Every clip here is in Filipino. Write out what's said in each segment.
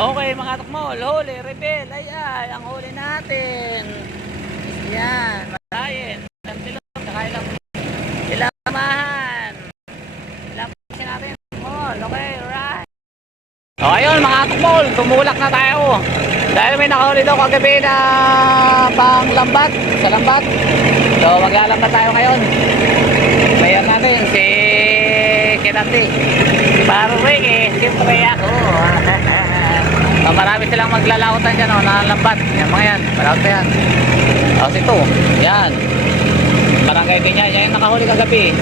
Okay mga tukmol, huli, reveal, ay, ang huli natin. Yan, matayin, ilang tilong, saka ilang mahan. Ilang kasi natin, tukmol, okay, right. O ayun mga tukmol, tumulak na tayo. Dahil may nakahuli daw kagabi na pang lambat, sa lambat. So maglalambat tayo ngayon. Mayan natin si Kinati. Parang siyempre ako. So, marami silang maglalautan dyan na lambat. Yan mga yan, malawat yan. Tapos ito, yan. Barangay din yan, yan yung nakahuli kagabi.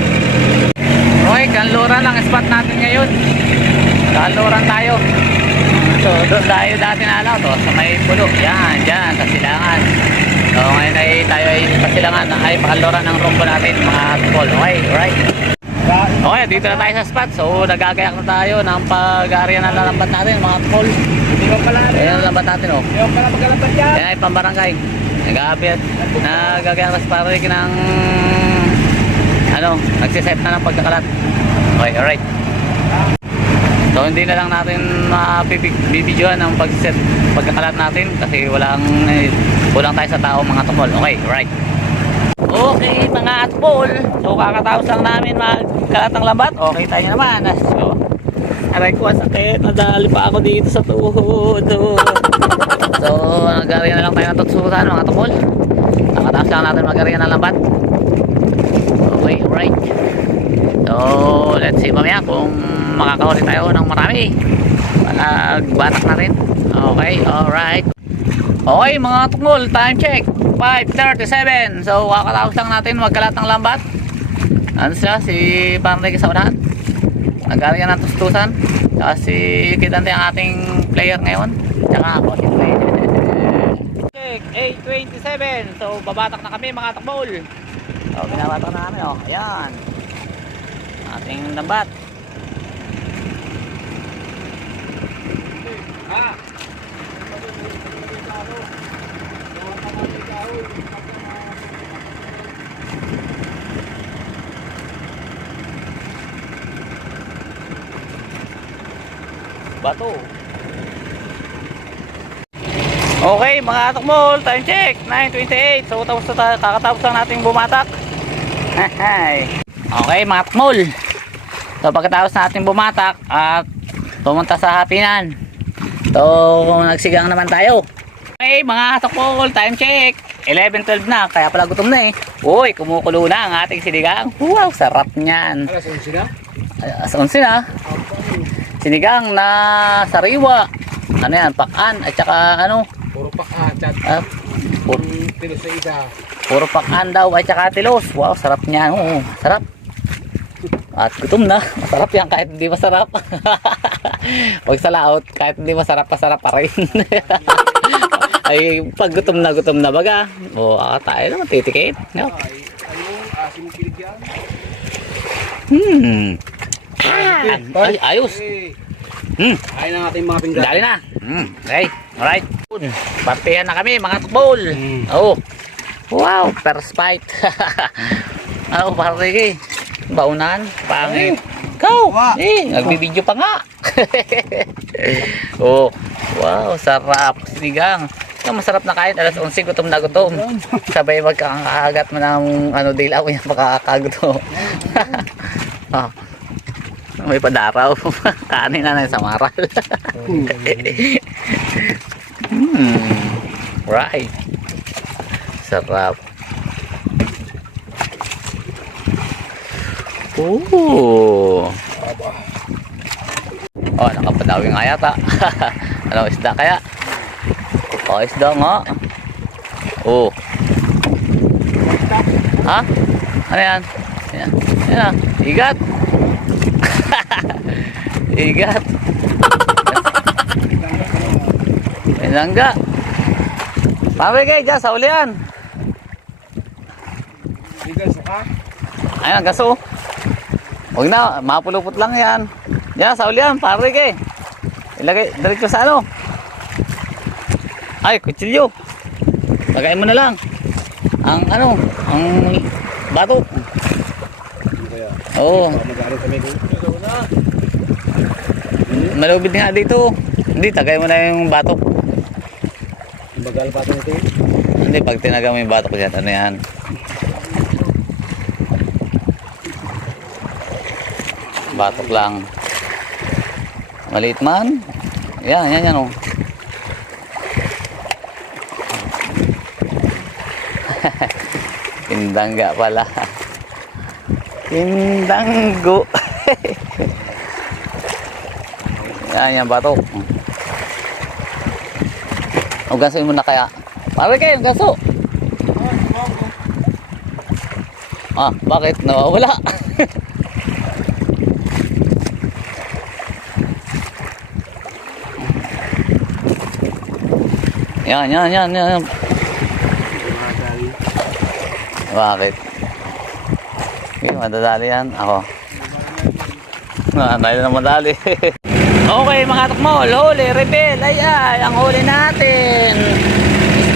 Okay, kanluran ang spot natin ngayon. Kanluran tayo. So doon tayo dati na alaw to, sa may pulo. Yan, dyan, sa silangan. So ngayon ay tayo ay pasilangan, ay pakanluran ng rumbo natin mga tukol. Okay, alright. Okay, dito na tayo sa spot. So nagagayak na tayo ng pag-aarya ng lalambat natin mga tukol. Hindi ko pala ayan ang lambat natin oh. Hindi ko pala magalambat yan. Yan ay pambarangay. Nagagayak na sa parik ng nagsiset na ng pagkakalat. Okay, alright. So hindi na lang natin mabibidyoan ang pagkakalat natin kasi kulang tayo sa tao mga tukol. Okay, right. Okay mga tukol, so kakatapos lang namin magkalat ng lambat. Okay tayo naman. So aray ko sakit, nadali pa ako dito sa tuhod. So nag-area na lang tayo ng tutsutan mga tukol. Kakatapos lang natin mag-area ng lambat. Okay, right. So let's see mamaya kung makakahuli tayo ng marami. Batak na rin. Okay, alright. Okay mga tukmol, time check 5:37. So kakatapos lang natin magkalat ng lambat. Ano siya, si Panrike sa unahan, nag-area ng tustusan. Saka si Kidante ang ating player ngayon. Tsaka ako si player. Check 8:27. So babatak na kami mga tukmol. So binabatak na kami. Ayan ating lambat. Bato. Okay mga tukmol, time check 9:28. So kakatapos lang natin bumatak. Okay mga tukmol, so pagkatapos natin bumatak at pumunta sa hapinan, so nagsigang naman tayo. Okay mga tukmol, time check 11:12 na, kaya pala gutom na eh. Uy, kumukulo na ang ating sinigang. Wow, sarap niyan. Alas 11 na? Alas 11 na. Sinigang na sariwa. Ano yan, pakan at saka ano? Puro pakan at puro tilos sa isa. Puro pakan daw at saka tilos. Wow, sarap niyan. Oo, sarap. At gutom na. Masarap yan kahit hindi masarap. Pag sa laot, kahit hindi masarap, masarap pa rin. Ay, pag gutom na baga. O, tayo naman titikit. No? Asim kilig yan. Ay, ayos. Ayun ang ating mga pinggan. Dali na. Okay, alright. Partihan na kami mga tukbol. Oh. Wow, first fight. Ano, Parrike? Baunan, pangit. Go! Nagbibideo pa nga. Oh, wow, sarap. Sinigang. Masarap na kahit alas 11, gutom na gutom. Sabay magkakagat mo ng dilaw yan, makakagutom. Oh. May padaraw. Kanin na sa maral. Right. Sarap. Oh, nakapadawing nga yata. Ano isda kaya? Oh, isda nga. Oh. Ha? Ano yan? Yan. Yan. Igat. Igat. Inangga. Pamigay dyan sa ulian. Igas ka? Ayun, ang gaso. Huwag na, mapulupot lang yan. Yan, sa ulian, Pamigay. Ilagay, diretso sa ano. Ay, kutsilyo. Lagay mo na lang. Ang ang bato. Oo. Mag-aaral kami dito. Malubid nga dito. Hindi, tagay mo na yung batok. Bagal pa ito. Hindi, pag tinaga mo yung batok dyan, ano yan? Batok lang. Maliit man. Yan, oh. Pindangga pala. Pindanggo. Yan, batok. Ugasin mo na kaya. Pare kayo, gaso. Ah, bakit? Nawawala. Yan. Bakit? Okay, madadali yan. Ako. Dahil na madali. Okay, mga tukmol, huli, reveal. Ay, ang huli natin.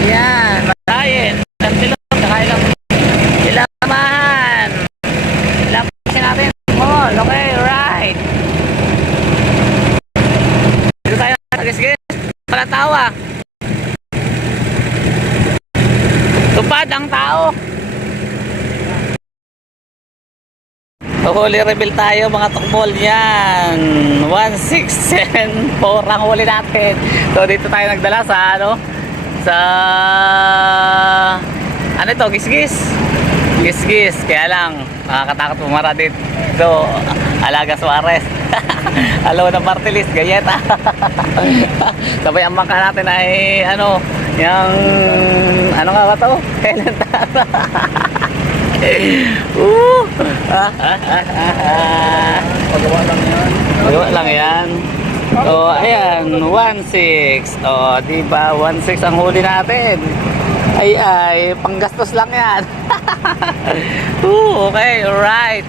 Yan, matayin. Ilang tilong, saka ilang mahan. Ilang kasi natin, tukmol. Okay, right. Dito tayo, gis-gis. Palatawa. Tupad ang tao. Huli reveal tayo mga tukmol yan. 1,604 ang huli natin. So dito tayo nagdala sa sa ito, gisgis. Gisgis, kaya lang nakakatakot pumara dito. So Alaga Suarez. Alaw na Martelis, gayeta. Sabay ang bangka natin ay yung nga ba to? Pagawa lang yan. So, ayan, 1,600. O, diba, 1,600 ang huli natin. Ay, panggastos lang yan. Okay, right.